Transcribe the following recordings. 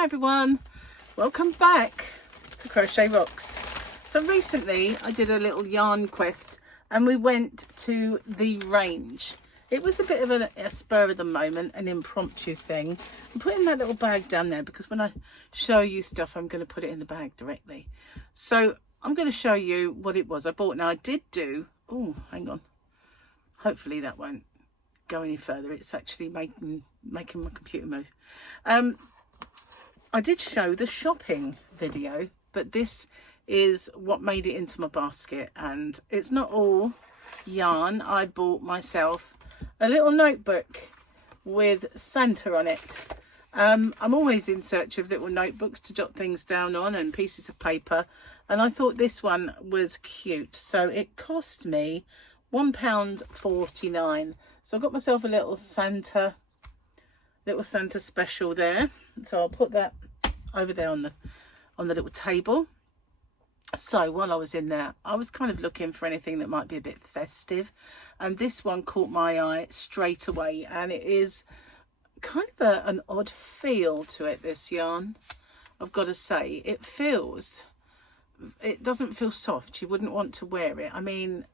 Hi everyone, welcome back to Crochet Rocks. So recently I did a little yarn quest and we went to the range. It was a bit of a spur of the moment, an impromptu thing. I'm putting that little bag down there because when I show you stuff I'm going to put it in the bag directly. So I'm going to show you what it was I bought. Now I did do, oh hang on, hopefully that won't go any further. It's actually making my computer move. I did show the shopping video, but this is what made it into my basket, and it's not all yarn. I bought myself a little notebook with Santa on it. I'm always in search of little notebooks to jot things down on and pieces of paper, and I thought this one was cute, so it cost me £1.49. So I got myself a little Santa special there, so I'll put that over there on the little table. So while I was in there, I was kind of looking for anything that might be a bit festive, and this one caught my eye straight away, and it is kind of an odd feel to it, this yarn. I've got to say, it doesn't feel soft. You wouldn't want to wear it. I mean,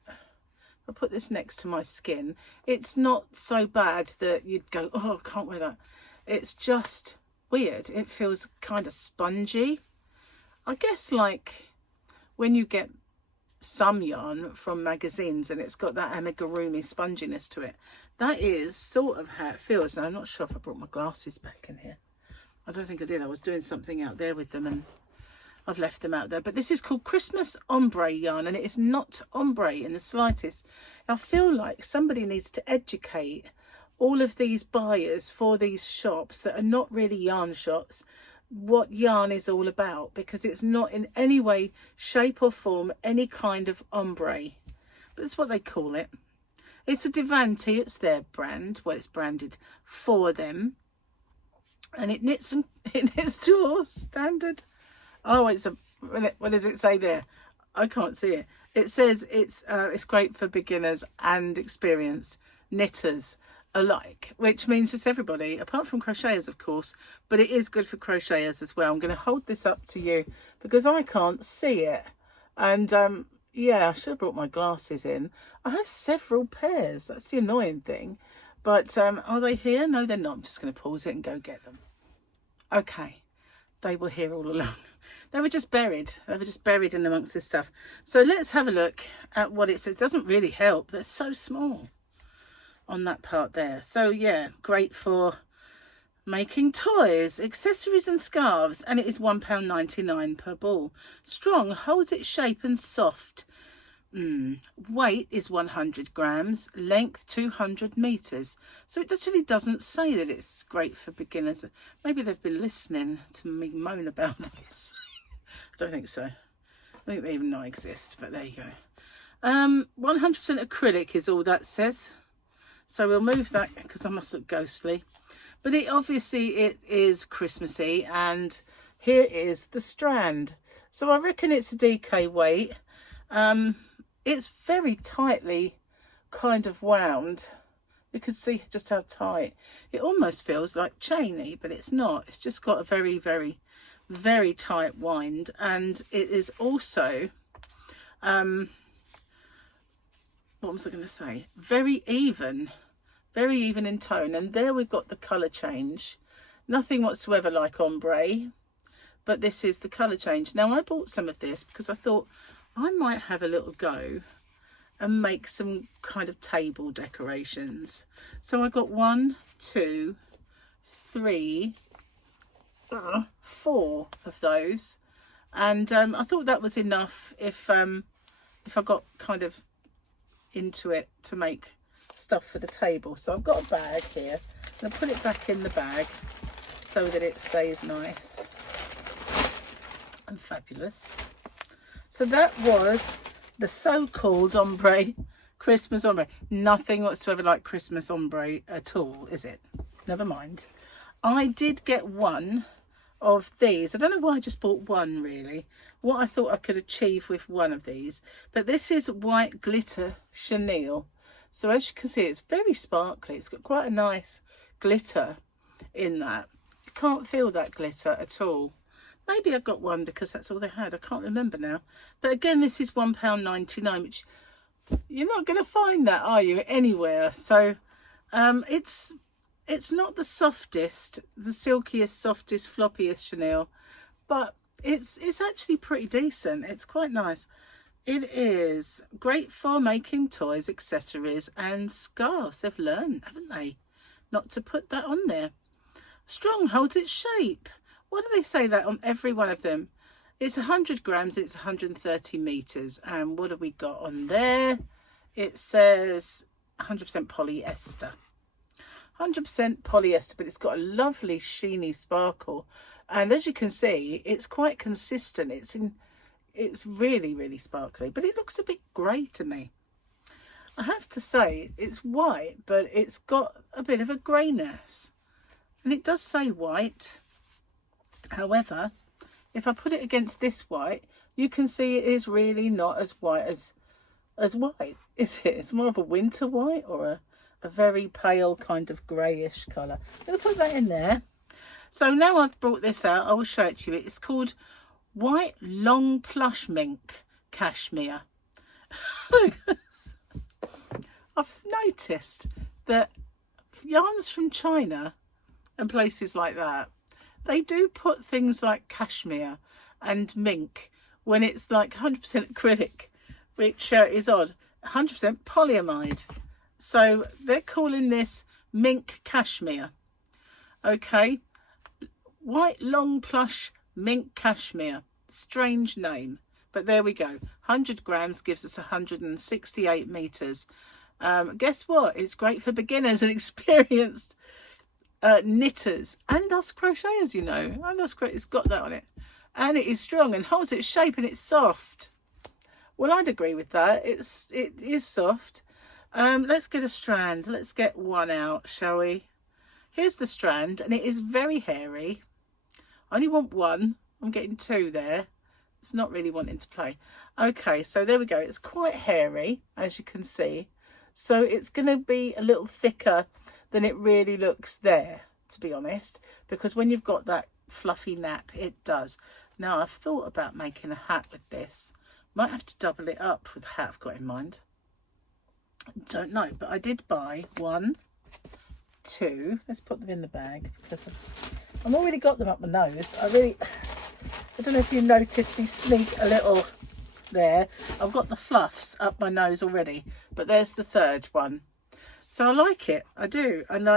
I'll put this next to my skin. It's not so bad that you'd go, oh, I can't wear that. It's just weird. It feels kind of spongy. I guess like when you get some yarn from magazines and it's got that amigurumi sponginess to it, that is sort of how it feels. Now, I'm not sure if I brought my glasses back in here. I don't think I did. I was doing something out there with them and I've left them out there. But this is called Christmas Ombre yarn, and it is not ombre in the slightest. I feel like somebody needs to educate all of these buyers for these shops that are not really yarn shops what yarn is all about, because it's not in any way, shape or form any kind of ombre. But that's what they call it. It's a Devanti. It's their brand. Well, it's branded for them. And it knits to all standard. Oh, it's a, what does it say there? I can't see it. It says it's great for beginners and experienced knitters alike, which means just everybody, apart from crocheters, of course, but it is good for crocheters as well. I'm going to hold this up to you because I can't see it. And yeah, I should have brought my glasses in. I have several pairs. That's the annoying thing. But are they here? No, they're not. I'm just going to pause it and go get them. Okay, they were here all along. They were just buried. They were just buried in amongst this stuff. So let's have a look at what it says. It doesn't really help. They're so small on that part there. So yeah, great for making toys, accessories and scarves. And it is £1.99 per ball. Strong, holds its shape and soft. Weight is 100 grams, length 200 meters. So it actually doesn't say that it's great for beginners. Maybe they've been listening to me moan about this. I don't think so. I think they even know I exist, but there you go. 100% acrylic is all that says. So we'll move that because I must look ghostly. But it is Christmassy, and here is the strand. So I reckon it's a DK weight. It's very tightly kind of wound. You can see just how tight. It almost feels like chainy, but it's not. It's just got a very, very, very tight wind, and it is also what was I going to say, very even in tone. And there we've got the color change. Nothing whatsoever like ombre, but this is the color change. Now I bought some of this because I thought I might have a little go and make some kind of table decorations. So I got 1, 2, 3, 4 of those, and I thought that was enough if I got kind of into it to make stuff for the table. So I've got a bag here. I'm going to put it back in the bag so that it stays nice and fabulous. So that was the so-called ombre, Christmas ombre. Nothing whatsoever like Christmas ombre at all, is it? Never mind. I did get one of these. I don't know why I just bought one, really. What I thought I could achieve with one of these. But this is white glitter chenille. So as you can see, it's very sparkly. It's got quite a nice glitter in that. can't feel that glitter at all. Maybe I got one because that's all they had. I can't remember now. But again, this is £1.99, which you're not going to find that, are you, anywhere? So it's not the softest, the silkiest, softest, floppiest chenille, but it's actually pretty decent. It's quite nice. It is great for making toys, accessories and scarves. They've learned, haven't they, not to put that on there. Strong, holds its shape. What do they say that on every one of them? It's 100 grams, it's 130 meters. And what have we got on there? It says 100% polyester. 100% polyester, but it's got a lovely sheeny sparkle. And as you can see, it's quite consistent. It's really, really sparkly, but it looks a bit grey to me. I have to say, it's white, but it's got a bit of a greyness. And it does say white. However, if I put it against this white, you can see it is really not as white as white, is it? It's more of a winter white or a very pale kind of greyish colour. I'm going to put that in there. So now I've brought this out, I will show it to you. It's called White Long Plush Mink Cashmere. I've noticed that yarns from China and places like that, they do put things like cashmere and mink when it's like 100% acrylic, which is odd. 100% polyamide. So they're calling this mink cashmere. Okay, White Long Plush Mink Cashmere. Strange name, but there we go. 100 grams gives us 168 meters. Guess what? It's great for beginners and experienced knitters and us crocheters, you know. And us it's got that on it, and it is strong and holds its shape, and it's soft. Well, I'd agree with that. It is soft. Let's get a strand. Let's get one out, shall we? Here's the strand, and it is very hairy. I only want one. I'm getting two there. It's not really wanting to play. Okay, so there we go. It's quite hairy, as you can see. So it's going to be a little thicker than it really looks there, to be honest, because when you've got that fluffy nap, it does. Now, I've thought about making a hat with this. Might have to double it up with the hat I've got in mind. Don't know, but I did buy 1, 2. Let's put them in the bag because I've already got them up my nose. I don't know if you noticed me sneak a little there. I've got the fluffs up my nose already, but there's the third one. So I like it, I do, and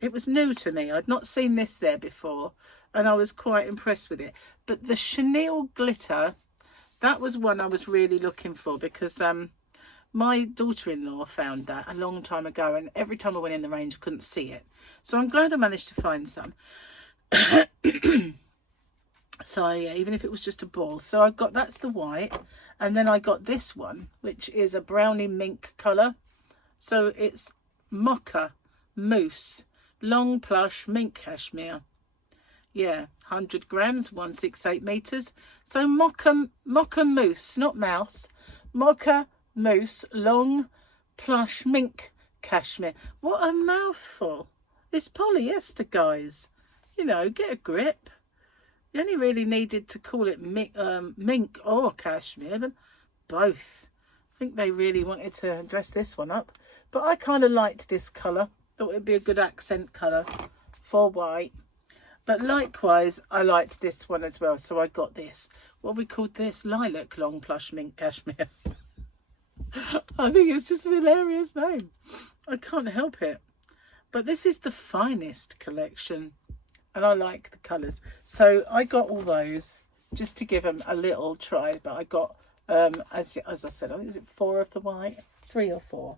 it was new to me. I'd not seen this there before, and I was quite impressed with it. But the chenille glitter, that was one I was really looking for, because my daughter-in-law found that a long time ago, and every time I went in the range, I couldn't see it. So I'm glad I managed to find some. So yeah, even if it was just a ball. So I got, that's the white, and then I got this one, which is a brownie mink colour. So it's mocha mousse long plush mink cashmere. Yeah, 100 grams, 168 meters. So mocha mousse, not mouse. Mocha mousse long plush mink cashmere. What a mouthful. It's polyester, guys. You know, get a grip. You only really needed to call it mink or cashmere, but both. I think they really wanted to dress this one up. But I kind of liked this colour. Thought it'd be a good accent colour for white. But likewise, I liked this one as well. So I got this. What we called this? Lilac long plush mink cashmere. I think it's just an hilarious name. I can't help it. But this is the finest collection. And I like the colours. So I got all those just to give them a little try. But I got, as I said, I think, is it 4 of the white? 3 or 4.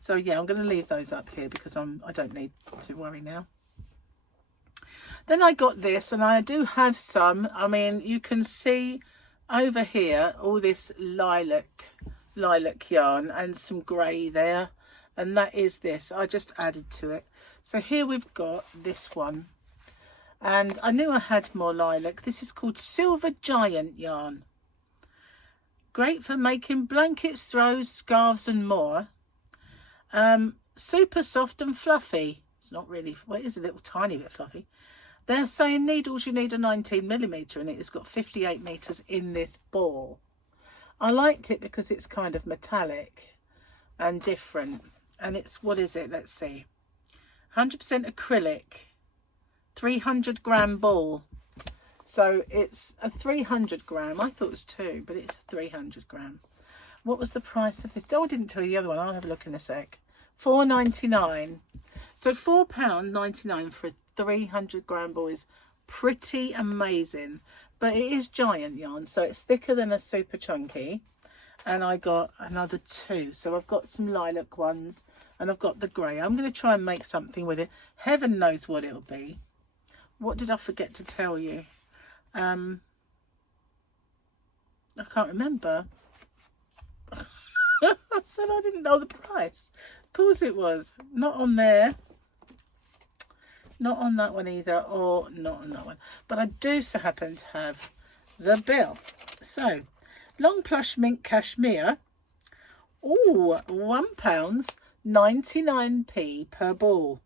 So yeah, I'm going to leave those up here because I don't need to worry now. Then I got this, and I do have some. I mean, you can see over here all this lilac yarn and some grey there. And that is this. I just added to it. So here we've got this one. And I knew I had more lilac. This is called Silver Giant yarn. Great for making blankets, throws, scarves and more. Super soft and fluffy. It's not really, well, it is a little tiny bit fluffy. They're saying needles, you need a 19mm in it. It's got 58 meters in this ball. I liked it because it's kind of metallic and different. And it's, what is it? Let's see. 100% acrylic, 300 gram ball. So it's a 300 gram. I thought it was 2, but it's a 300 gram. What was the price of this? Oh, I didn't tell you the other one. I'll have a look in a sec. £4.99. So £4.99 for a 300 gram ball is pretty amazing. But it is giant yarn, so it's thicker than a super chunky. And I got another 2. So I've got some lilac ones and I've got the grey. I'm going to try and make something with it. Heaven knows what it'll be. What did I forget to tell you? I can't remember. I said I didn't know the price. Of course it was. Not on there. Not on that one either, or not on that one. But I do so happen to have the bill. So, long plush mink cashmere. Oh, £1.99 per ball.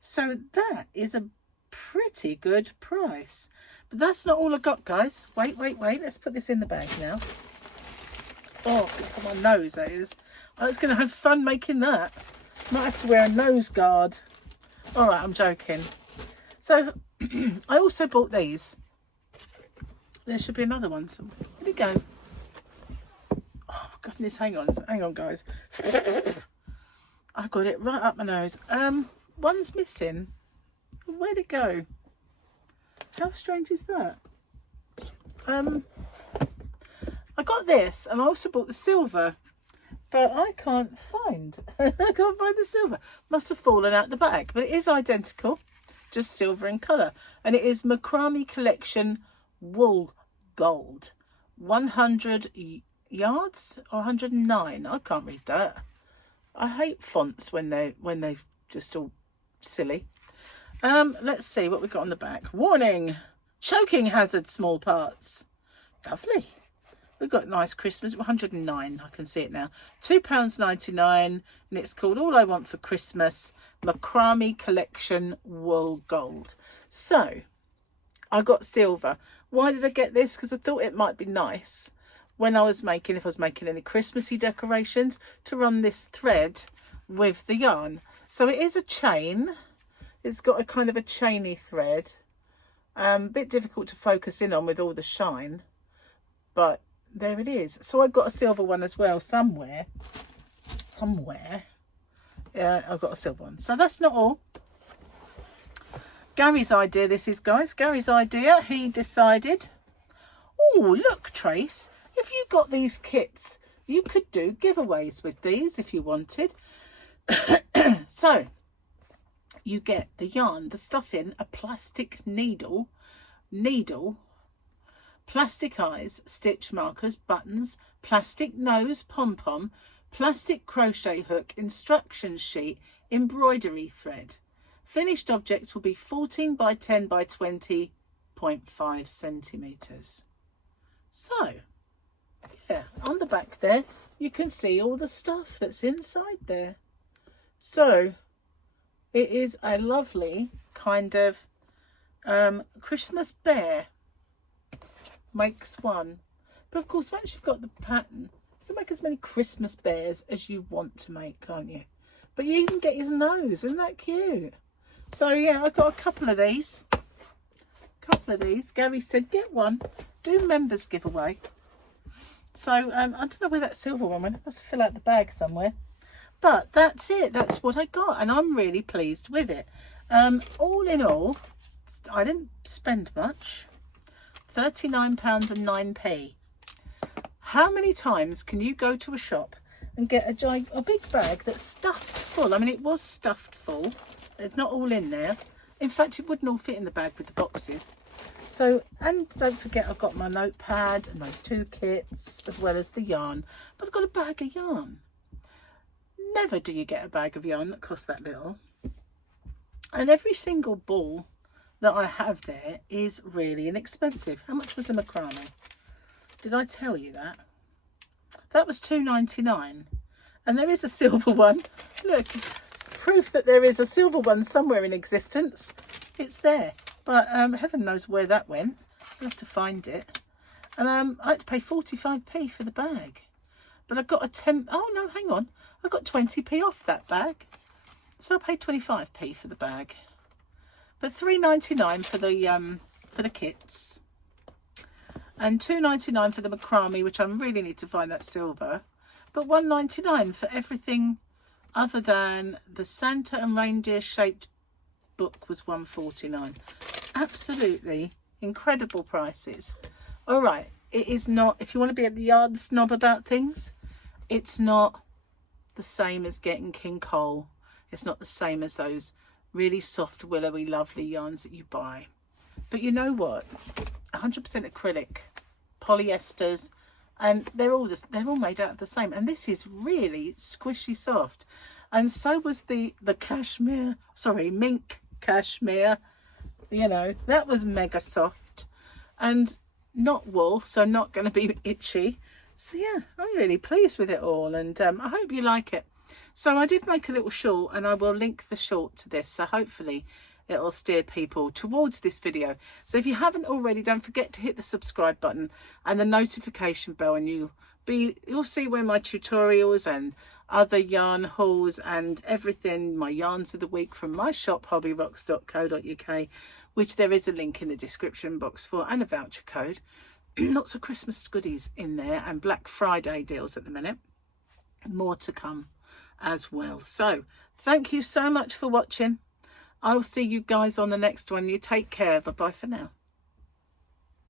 So that is a pretty good price. But that's not all I got, guys. Wait. Let's put this in the bag now. Oh, it's on my nose, that is. I was going to have fun making that. Might have to wear a nose guard. All right, I'm joking. So, I also bought these. There should be another one somewhere. Where'd it go? Oh, goodness, hang on, guys. I got it right up my nose. One's missing. Where'd it go? How strange is that? I got this, and I also bought the silver, but I can't find. I can't find the silver. Must have fallen out the bag, but it is identical, just silver in colour, and it is Macrame Collection Wool Gold, 100 yards or 109. I can't read that. I hate fonts when they're just all silly. Let's see what we got on the back. Warning: choking hazard, small parts. Lovely. We've got nice Christmas. 109. I can see it now. £2.99, and it's called All I Want for Christmas Macrame Collection Wool Gold. So I got silver. Why did I get this? Because I thought it might be nice when I was making, if I was making any Christmassy decorations, to run this thread with the yarn. So it is a chain. It's got a kind of a chainy thread. A bit difficult to focus in on with all the shine, but there it is. So I've got a silver one as well somewhere. I've got a silver one. So that's not all. Gary's idea this is, guys. Gary's idea. He decided, oh, look, Trace, if you got these kits, you could do giveaways with these if you wanted. So you get the yarn, the stuffing, a plastic needle, plastic eyes, stitch markers, buttons, plastic nose, pom-pom, plastic crochet hook, instruction sheet, embroidery thread. Finished object will be 14 by 10 by 20.5 centimetres. So, yeah, on the back there, you can see all the stuff that's inside there. So, it is a lovely kind of Christmas bear. Makes one. But of course, once you've got the pattern, you can make as many Christmas bears as you want to make, can't you? But you even get his nose. Isn't that cute? So yeah, I got a couple of these. Gary said, get one. Do members giveaway. So I don't know where that silver one went. I must fill out the bag somewhere. But that's it. That's what I got, and I'm really pleased with it. All in all, I didn't spend much. £39.09. How many times can you go to a shop and get a big bag that's stuffed full? I mean, it was stuffed full. It's not all in there. In fact, it wouldn't all fit in the bag with the boxes. So, and don't forget, I've got my notepad and those 2 kits, as well as the yarn. But I've got a bag of yarn. Never do you get a bag of yarn that costs that little. And every single ball that I have there is really inexpensive. How much was the macrame? Did I tell you that? That was £2.99. And there is a silver one. Look, proof that there is a silver one somewhere in existence. It's there. but heaven knows where that went. I'll have to find it. And I had to pay 45p for the bag, but I got a 10. Oh no, hang on, I got 20p off that bag, so I paid 25p for the bag. But £3.99 for the kits, and £2.99 for the macrame, which I really need to find that silver. But £1.99 for everything other than the Santa and reindeer shaped book was £1.49. Absolutely incredible prices. All right, it is not, if you want to be a yard snob about things, it's not the same as getting King Cole. It's not the same as those really soft, willowy, lovely yarns that you buy. But you know what? 100% acrylic, polyesters, and they're all made out of the same. And this is really squishy soft. And so was the cashmere, sorry, mink cashmere. You know, that was mega soft and not wool, so not going to be itchy. So yeah, I'm really pleased with it all, and I hope you like it. So I did make a little short, and I will link the short to this, so hopefully it'll steer people towards this video. So if you haven't already, don't forget to hit the subscribe button and the notification bell, and you'll see where my tutorials and other yarn hauls and everything, my yarns of the week from my shop, hobbyrocks.co.uk, which there is a link in the description box for, and a voucher code. Lots of Christmas goodies in there, and Black Friday deals at the minute. More to come as well. So thank you so much for watching. I'll see you guys on the next one. You take care. Bye bye for now.